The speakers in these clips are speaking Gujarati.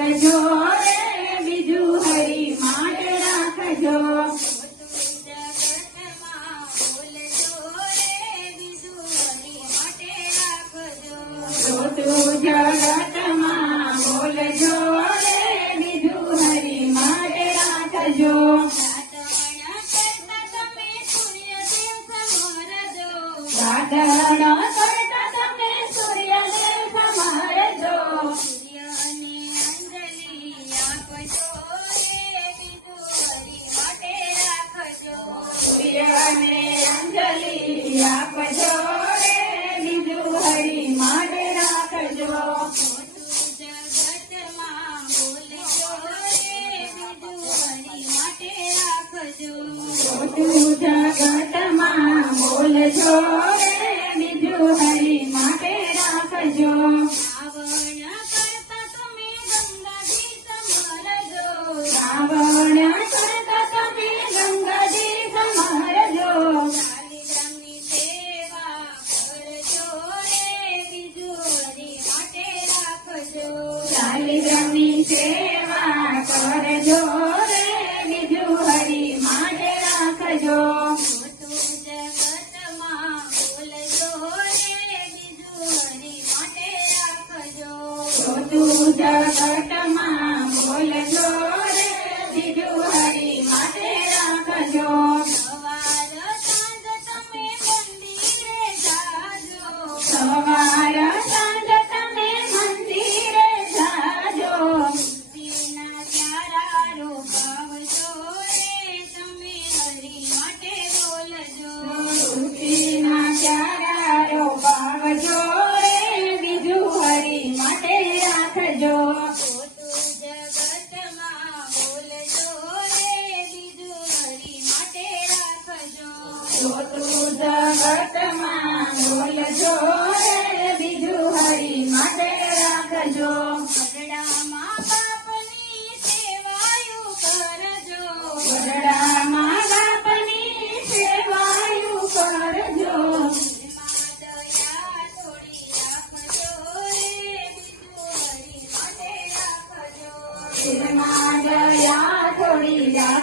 રાખજો રે બીજું હરી માટે રાખજો. તું જગતમાં બોલજો રે માટે રાખજો. સાધણ બોલજો રે બીજું હરી માટે રાખજો.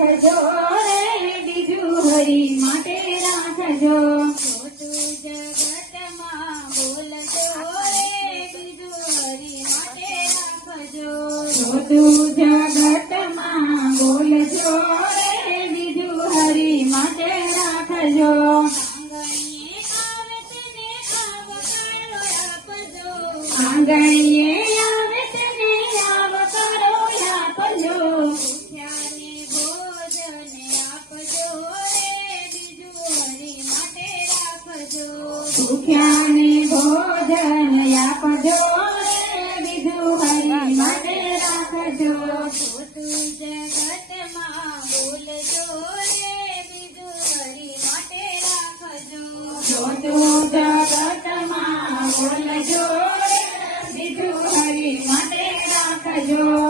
રાખજો રે બીજું હરી માટે રાખજો ખોટું જગતમાં બોલજો રે બીજું હરી માટે રાખજો. ખોટું જગતમાં બોલજો ભૂખ્યાને ભોજન આપજો વિધુ હરી મને રાખજો તું જગતમાં બોલજો રે વિધુ હરી માટે રાખજો તું જગતમાં બોલજો વિધુ હરી માટે રાખજો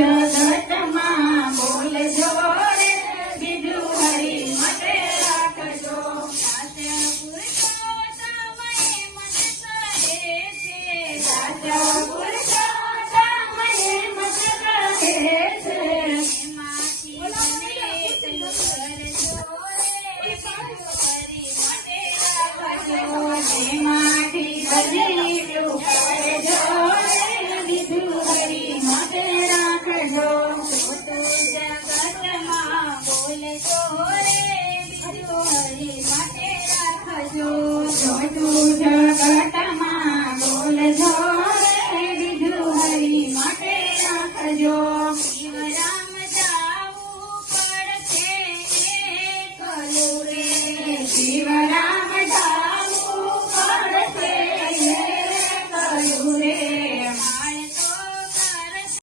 જગતમાં બોલજો. you.